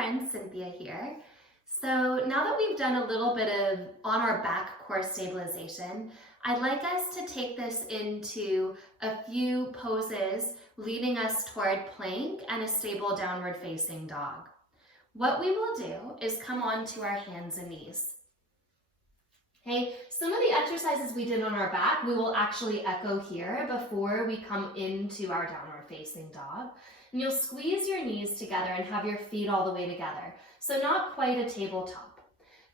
friends, Cynthia here. So now that we've done a little bit of on our back core stabilization, I'd like us to take this into a few poses leading us toward plank and a stable downward facing dog. What we will do is come on to our hands and knees. Okay, some of the exercises we did on our back, we will actually echo here before we come into our downward facing dog. And you'll squeeze your knees together and have your feet all the way together. So not quite a tabletop.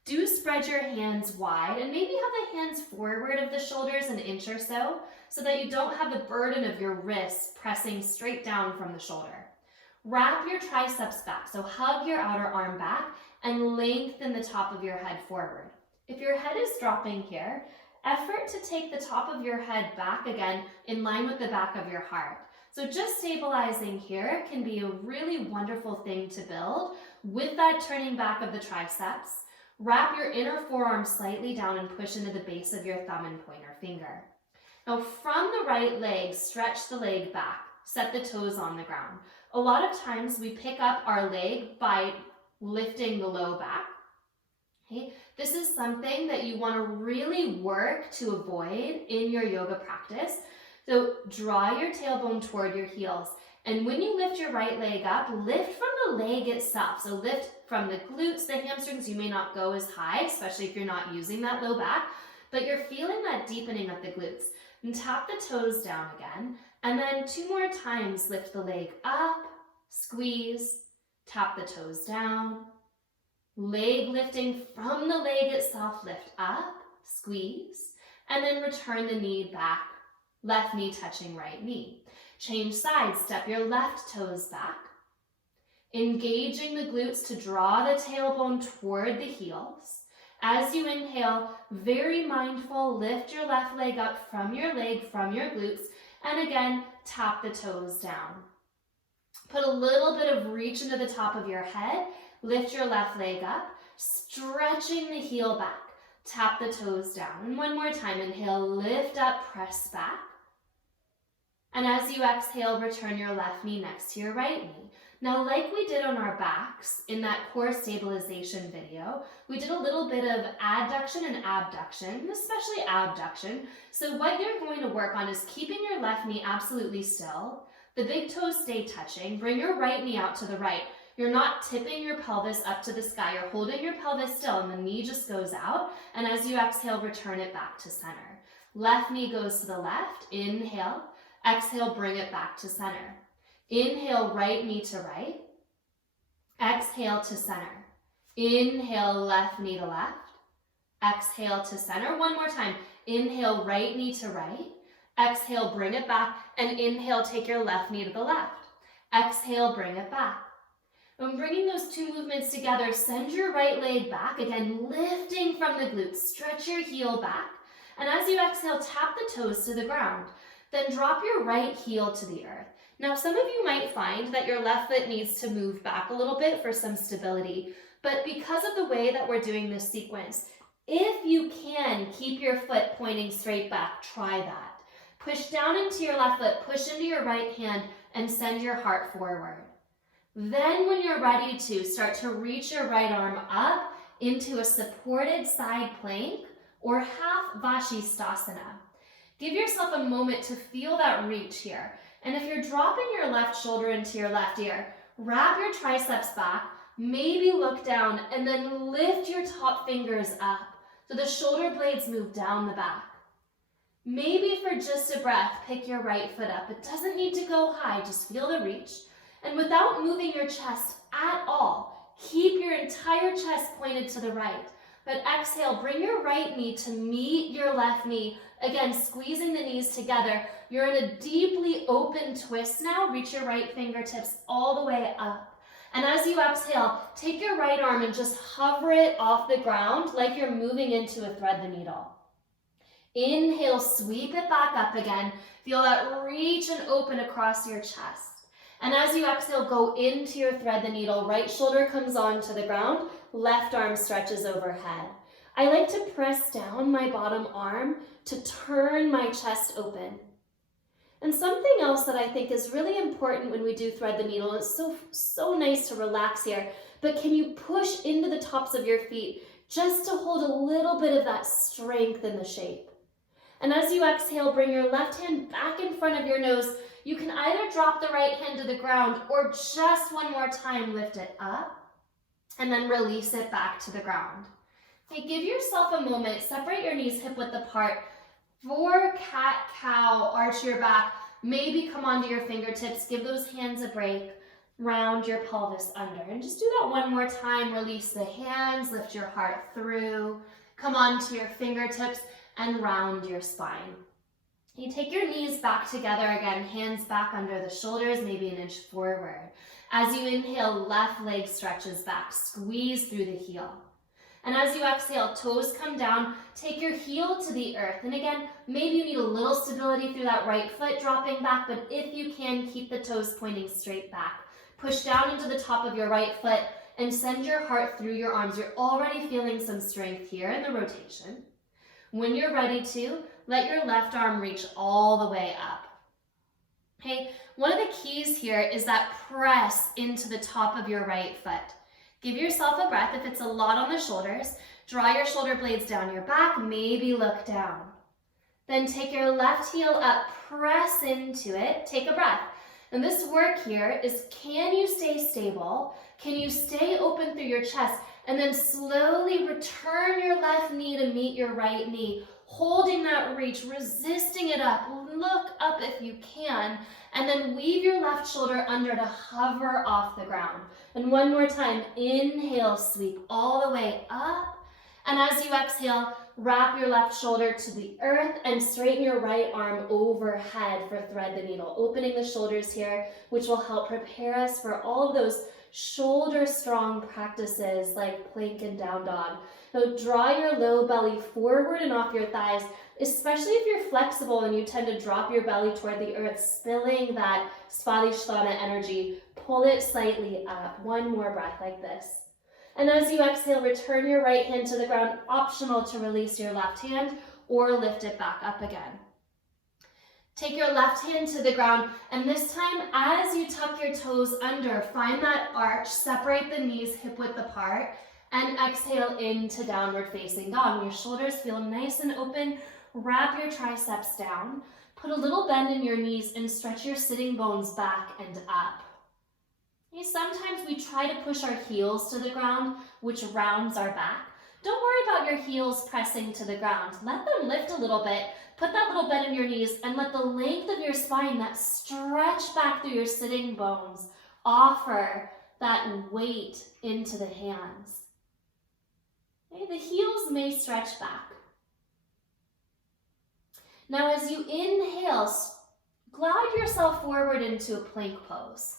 Do spread your hands wide and maybe have the hands forward of the shoulders an inch or so that you don't have the burden of your wrists pressing straight down from the shoulder. Wrap your triceps back, so hug your outer arm back and lengthen the top of your head forward. If your head is dropping here, effort to take the top of your head back again in line with the back of your heart. So just stabilizing here can be a really wonderful thing to build with that turning back of the triceps. Wrap your inner forearm slightly down and push into the base of your thumb and pointer finger. Now from the right leg, stretch the leg back. Set the toes on the ground. A lot of times we pick up our leg by lifting the low back. Okay? This is something that you want to really work to avoid in your yoga practice. So draw your tailbone toward your heels. And when you lift your right leg up, lift from the leg itself. So lift from the glutes, the hamstrings. You may not go as high, especially if you're not using that low back, but you're feeling that deepening of the glutes. And tap the toes down again. And then 2 more times, lift the leg up, squeeze, tap the toes down. Leg lifting from the leg itself, lift up, squeeze, and then return the knee back, left knee touching right knee. Change sides, step your left toes back, engaging the glutes to draw the tailbone toward the heels. As you inhale, very mindful, lift your left leg up from your leg, from your glutes, and again, tap the toes down. Put a little bit of reach into the top of your head. Lift your left leg up, stretching the heel back. Tap the toes down. And one more time, inhale, lift up, press back. And as you exhale, return your left knee next to your right knee. Now, like we did on our backs in that core stabilization video, we did a little bit of adduction and abduction, especially abduction. So what you're going to work on is keeping your left knee absolutely still. The big toes stay touching. Bring your right knee out to the right. You're not tipping your pelvis up to the sky. You're holding your pelvis still and the knee just goes out. And as you exhale, return it back to center. Left knee goes to the left. Inhale. Exhale, bring it back to center. Inhale, right knee to right. Exhale to center. Inhale, left knee to left. Exhale to center. One more time. Inhale, right knee to right. Exhale, bring it back. And inhale, take your left knee to the left. Exhale, bring it back. When bringing those 2 movements together, send your right leg back, again, lifting from the glutes. Stretch your heel back. And as you exhale, tap the toes to the ground. Then drop your right heel to the earth. Now, some of you might find that your left foot needs to move back a little bit for some stability. But because of the way that we're doing this sequence, if you can keep your foot pointing straight back, try that. Push down into your left foot, push into your right hand, and send your heart forward. Then when you're ready to, start to reach your right arm up into a supported side plank or half Vashisthasana. Give yourself a moment to feel that reach here. And if you're dropping your left shoulder into your left ear, wrap your triceps back, maybe look down, and then lift your top fingers up so the shoulder blades move down the back. Maybe for just a breath, pick your right foot up. It doesn't need to go high, just feel the reach. And without moving your chest at all, keep your entire chest pointed to the right. But exhale, bring your right knee to meet your left knee. Again, squeezing the knees together. You're in a deeply open twist now. Reach your right fingertips all the way up. And as you exhale, take your right arm and just hover it off the ground like you're moving into a thread the needle. Inhale, sweep it back up again. Feel that reach and open across your chest. And as you exhale, go into your thread the needle. Right shoulder comes onto the ground. Left arm stretches overhead. I like to press down my bottom arm to turn my chest open. And something else that I think is really important when we do thread the needle, it's so nice to relax here, but can you push into the tops of your feet just to hold a little bit of that strength in the shape? And as you exhale, bring your left hand back in front of your nose. You can either drop the right hand to the ground or just one more time lift it up and then release it back to the ground. Okay, give yourself a moment, separate your knees hip width apart. For cat-cow, arch your back, maybe come onto your fingertips, give those hands a break, round your pelvis under. And just do that one more time, release the hands, lift your heart through, come onto your fingertips and round your spine. You take your knees back together again, hands back under the shoulders, maybe an inch forward. As you inhale, left leg stretches back, squeeze through the heel. And as you exhale, toes come down, take your heel to the earth. And again, maybe you need a little stability through that right foot dropping back, but if you can, keep the toes pointing straight back. Push down into the top of your right foot and send your heart through your arms. You're already feeling some strength here in the rotation. When you're ready to, let your left arm reach all the way up. Okay, one of the keys here is that press into the top of your right foot. Give yourself a breath. If it's a lot on the shoulders, draw your shoulder blades down your back, maybe look down. Then take your left heel up, press into it, take a breath. And this work here is, can you stay stable? Can you stay open through your chest? And then slowly return your left knee to meet your right knee, holding that reach, resisting it up. Look up if you can, and then weave your left shoulder under to hover off the ground. And one more time, inhale, sweep all the way up. And as you exhale, wrap your left shoulder to the earth and straighten your right arm overhead for thread the needle, opening the shoulders here, which will help prepare us for all of those shoulder strong practices like plank and down dog. So draw your low belly forward and off your thighs, especially if you're flexible and you tend to drop your belly toward the earth, spilling that Svadhisthana energy. Pull it slightly up. One more breath like this. And as you exhale, return your right hand to the ground, optional to release your left hand or lift it back up again. Take your left hand to the ground, and this time, as you tuck your toes under, find that arch, separate the knees hip width apart, and exhale into downward facing dog. Your shoulders feel nice and open. Wrap your triceps down. Put a little bend in your knees and stretch your sitting bones back and up. Okay, sometimes we try to push our heels to the ground, which rounds our back. Don't worry about your heels pressing to the ground. Let them lift a little bit. Put that little bend in your knees and let the length of your spine, that stretch back through your sitting bones, offer that weight into the hands. Okay, the heels may stretch back. Now as you inhale, glide yourself forward into a plank pose.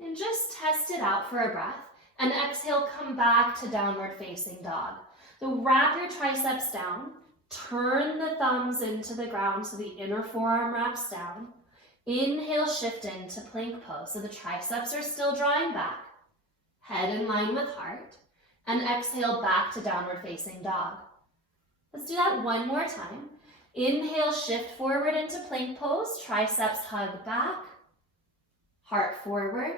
And just test it out for a breath. And exhale, come back to downward facing dog. So wrap your triceps down. Turn the thumbs into the ground so the inner forearm wraps down. Inhale, shift into plank pose. So the triceps are still drawing back. Head in line with heart. And exhale back to downward facing dog. Let's do that one more time. Inhale, shift forward into plank pose. Triceps hug back. Heart forward.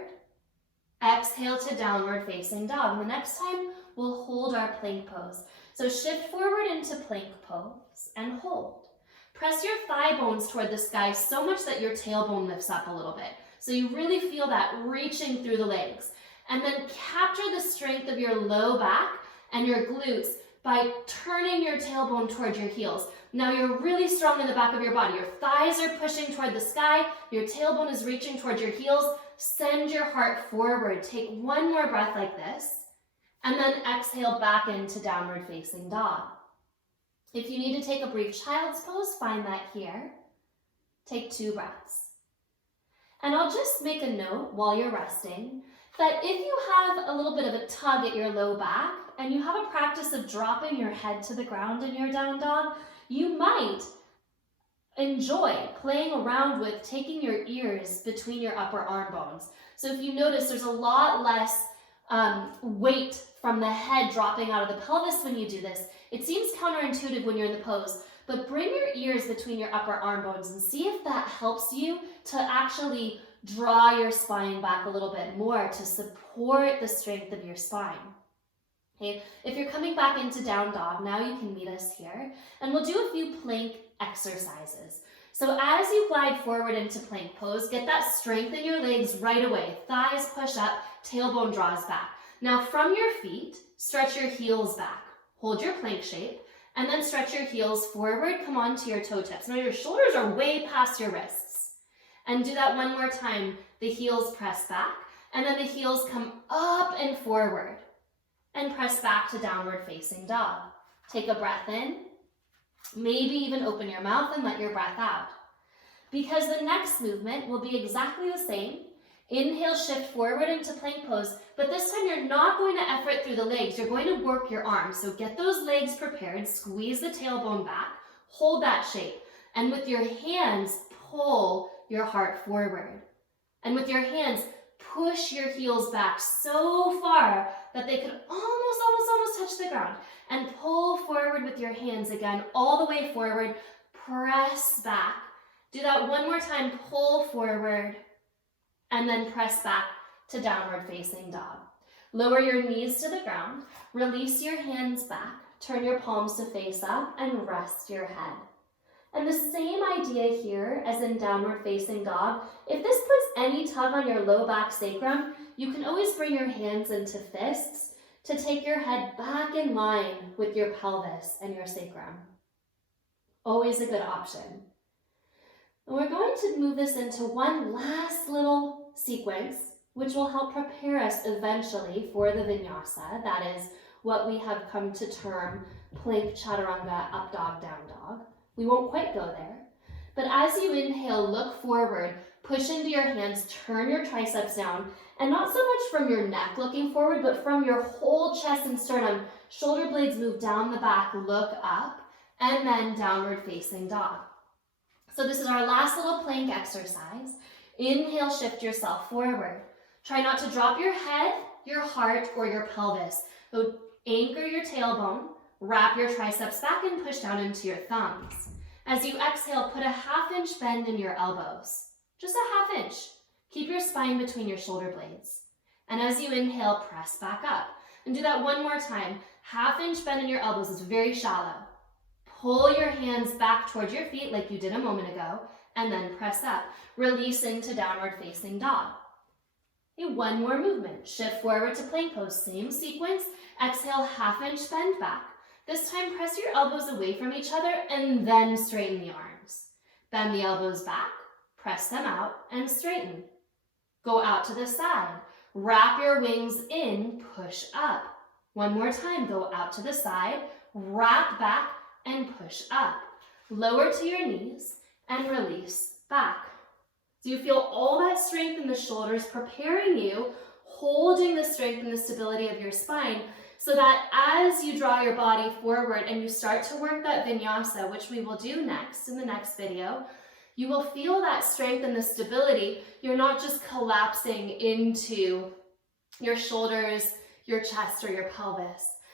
Exhale to downward facing dog. And the next time, we'll hold our plank pose. So shift forward into plank pose and hold. Press your thigh bones toward the sky so much that your tailbone lifts up a little bit. So you really feel that reaching through the legs. And then capture the strength of your low back and your glutes by turning your tailbone toward your heels. Now you're really strong in the back of your body. Your thighs are pushing toward the sky. Your tailbone is reaching toward your heels. Send your heart forward. Take one more breath like this. And then exhale back into downward facing dog. If you need to take a brief child's pose, find that here. Take 2 breaths. And I'll just make a note while you're resting that if you have a little bit of a tug at your low back and you have a practice of dropping your head to the ground in your down dog, you might enjoy playing around with taking your ears between your upper arm bones. So if you notice, there's a lot less weight from the head dropping out of the pelvis when you do this. It seems counterintuitive when you're in the pose, but bring your ears between your upper arm bones and see if that helps you to actually draw your spine back a little bit more to support the strength of your spine. Okay, if you're coming back into down dog, now you can meet us here, and we'll do a few plank exercises. So as you glide forward into plank pose, get that strength in your legs right away. Thighs push up, tailbone draws back. Now from your feet, stretch your heels back. Hold your plank shape, and then stretch your heels forward, come onto your toe tips. Now your shoulders are way past your wrists. And do that one more time. The heels press back, and then the heels come up and forward. And press back to downward facing dog. Take a breath in. Maybe even open your mouth and let your breath out. Because the next movement will be exactly the same. Inhale, shift forward into plank pose, but this time you're not going to effort through the legs. You're going to work your arms. So get those legs prepared, squeeze the tailbone back, hold that shape, and with your hands, pull your heart forward. And with your hands, push your heels back so far that they could almost touch the ground. And pull forward with your hands again, all the way forward. Press back. Do that one more time. Pull forward. And then press back to downward facing dog. Lower your knees to the ground. Release your hands back. Turn your palms to face up and rest your head. And the same idea here as in downward facing dog. If this puts any tug on your low back sacrum, you can always bring your hands into fists to take your head back in line with your pelvis and your sacrum. Always a good option. And we're going to move this into one last little sequence, which will help prepare us eventually for the vinyasa. That is what we have come to term plank chaturanga, up dog, down dog. We won't quite go there. But as you inhale, look forward, push into your hands, turn your triceps down, and not so much from your neck looking forward, but from your whole chest and sternum. Shoulder blades move down the back, look up, and then downward facing dog. So this is our last little plank exercise. Inhale, shift yourself forward. Try not to drop your head, your heart, or your pelvis. So anchor your tailbone, wrap your triceps back and push down into your thumbs. As you exhale, put a 1/2 inch bend in your elbows. Just a 1/2 inch. Keep your spine between your shoulder blades. And as you inhale, press back up. And do that one more time. 1/2 inch bend in your elbows is very shallow. Pull your hands back towards your feet like you did a moment ago, and then press up. Release into downward facing dog. Okay, one more movement. Shift forward to plank pose. Same sequence. Exhale, 1/2 inch bend back. This time, press your elbows away from each other and then straighten the arms. Bend the elbows back, press them out, and straighten. Go out to the side. Wrap your wings in, push up. One more time, go out to the side, wrap back, and push up. Lower to your knees and release back. So you feel all that strength in the shoulders preparing you, holding the strength and the stability of your spine, so that as you draw your body forward and you start to work that vinyasa, which we will do next in the next video, you will feel that strength and the stability. You're not just collapsing into your shoulders, your chest, or your pelvis.